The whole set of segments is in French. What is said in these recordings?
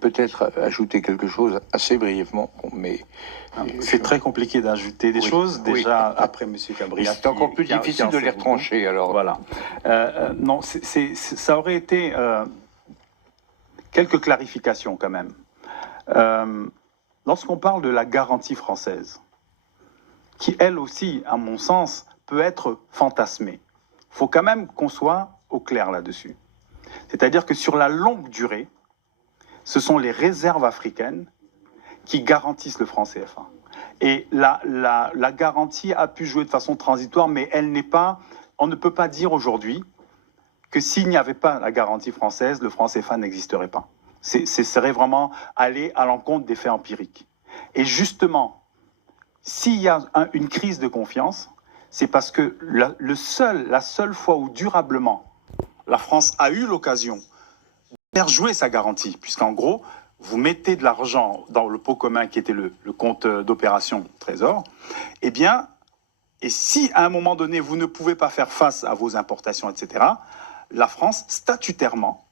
peut-être ajouter quelque chose assez brièvement, mais... C'est très compliqué d'ajouter des choses, oui. déjà après M. Cabria. C'est encore plus difficile de les retrancher, alors. Voilà. Non, ça aurait été quelques clarifications quand même. Lorsqu'on parle de la garantie française, qui elle aussi, à mon sens, peut être fantasmée, il faut quand même qu'on soit au clair là-dessus. C'est-à-dire que sur la longue durée, ce sont les réserves africaines qui garantissent le franc CFA. Et la garantie a pu jouer de façon transitoire, mais elle n'est pas... On ne peut pas dire aujourd'hui que s'il n'y avait pas la garantie française, le franc CFA n'existerait pas. Ce serait vraiment aller à l'encontre des faits empiriques. Et justement, s'il y a une crise de confiance, c'est parce que la seule fois où durablement la France a eu l'occasion de faire jouer sa garantie, puisqu'en gros, vous mettez de l'argent dans le pot commun qui était le compte d'opération Trésor, eh bien, et si à un moment donné, vous ne pouvez pas faire face à vos importations, etc., la France, statutairement,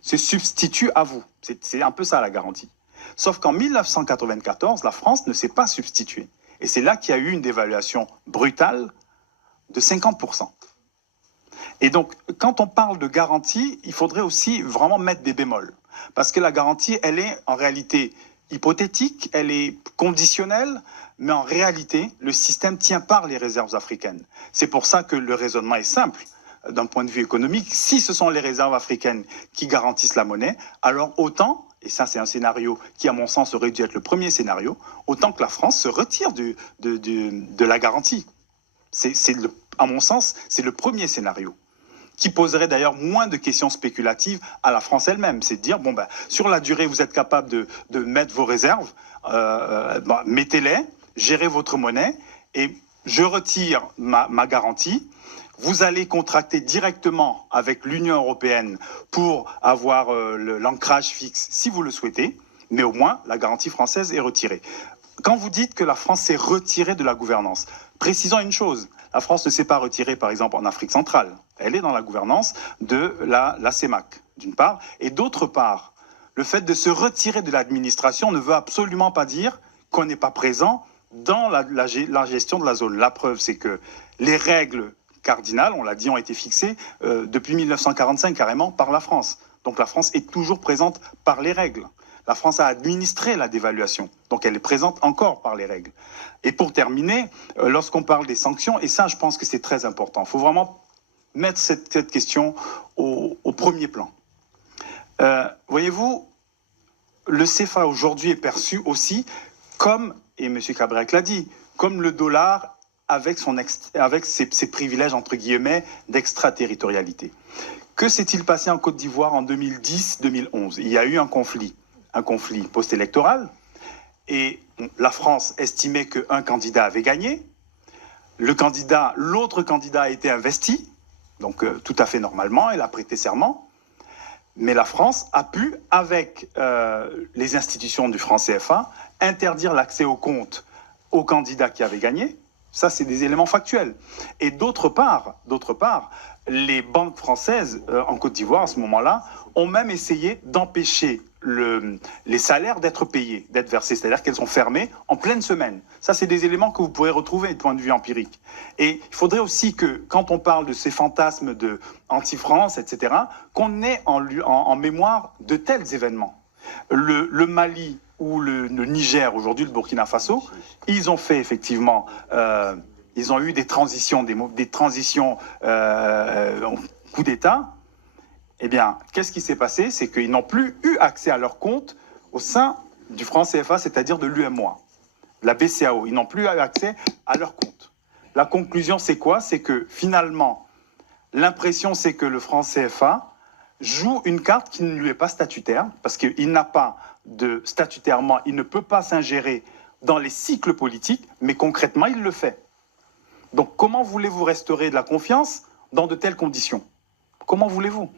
se substitue à vous. C'est un peu ça la garantie. Sauf qu'en 1994, la France ne s'est pas substituée. Et c'est là qu'il y a eu une dévaluation brutale de 50%. Et donc, quand on parle de garantie, il faudrait aussi vraiment mettre des bémols. Parce que la garantie, elle est en réalité hypothétique, elle est conditionnelle, mais en réalité, le système tient par les réserves africaines. C'est pour ça que le raisonnement est simple. D'un point de vue économique, si ce sont les réserves africaines qui garantissent la monnaie, alors autant, et ça c'est un scénario qui à mon sens aurait dû être le premier scénario, autant que la France se retire de la garantie. À mon sens, c'est le premier scénario, qui poserait d'ailleurs moins de questions spéculatives à la France elle-même. C'est de dire, bon, ben, sur la durée, vous êtes capable de mettre vos réserves, mettez-les, gérez votre monnaie, et je retire ma garantie. Vous allez contracter directement avec l'Union européenne pour avoir l'ancrage fixe si vous le souhaitez, mais au moins la garantie française est retirée. Quand vous dites que la France s'est retirée de la gouvernance, précisons une chose, la France ne s'est pas retirée par exemple en Afrique centrale, elle est dans la gouvernance de la CEMAC d'une part, et d'autre part, le fait de se retirer de l'administration ne veut absolument pas dire qu'on n'est pas présent dans la gestion de la zone. La preuve, c'est que les règles cardinales, on l'a dit, ont été fixées depuis 1945 carrément par la France. Donc la France est toujours présente par les règles. La France a administré la dévaluation, donc elle est présente encore par les règles. Et pour terminer, lorsqu'on parle des sanctions, et ça je pense que c'est très important, il faut vraiment mettre cette question au premier plan. Voyez-vous, le CFA aujourd'hui est perçu aussi comme, et M. Cabrec l'a dit, comme le dollar avec ses privilèges, entre guillemets, d'extraterritorialité. Que s'est-il passé en Côte d'Ivoire en 2010-2011 ? Il y a eu un conflit post-électoral, et la France estimait qu'un candidat avait gagné. L'autre candidat a été investi, donc tout à fait normalement, elle a prêté serment. Mais la France a pu, avec les institutions du franc CFA, interdire l'accès aux comptes au candidat qui avait gagné. Ça, c'est des éléments factuels. Et d'autre part, les banques françaises en Côte d'Ivoire, à ce moment-là, ont même essayé d'empêcher les salaires d'être payés, d'être versés. C'est-à-dire qu'elles sont fermées en pleine semaine. Ça, c'est des éléments que vous pourrez retrouver du point de vue empirique. Et il faudrait aussi que, quand on parle de ces fantasmes de anti-France, etc., qu'on ait en mémoire de tels événements. Le Mali ou le Niger, aujourd'hui le Burkina Faso, ils ont fait effectivement, ils ont eu des transitions, coup d'État. Eh bien, qu'est-ce qui s'est passé? C'est qu'ils n'ont plus eu accès à leur compte au sein du franc CFA, c'est-à-dire de l'UEMOA, la BCAO. Ils n'ont plus eu accès à leur compte. La conclusion, c'est quoi? C'est que finalement, l'impression, c'est que le franc CFA joue une carte qui ne lui est pas statutaire, parce qu'il n'a pas statutairement, il ne peut pas s'ingérer dans les cycles politiques, mais concrètement, il le fait. Donc, comment voulez-vous restaurer de la confiance dans de telles conditions? Comment voulez-vous?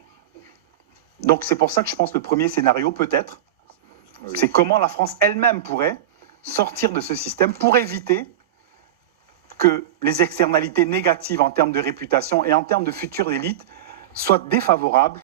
Donc, c'est pour ça que je pense que le premier scénario, peut-être, c'est comment la France elle-même pourrait sortir de ce système pour éviter que les externalités négatives en termes de réputation et en termes de future élite soient défavorables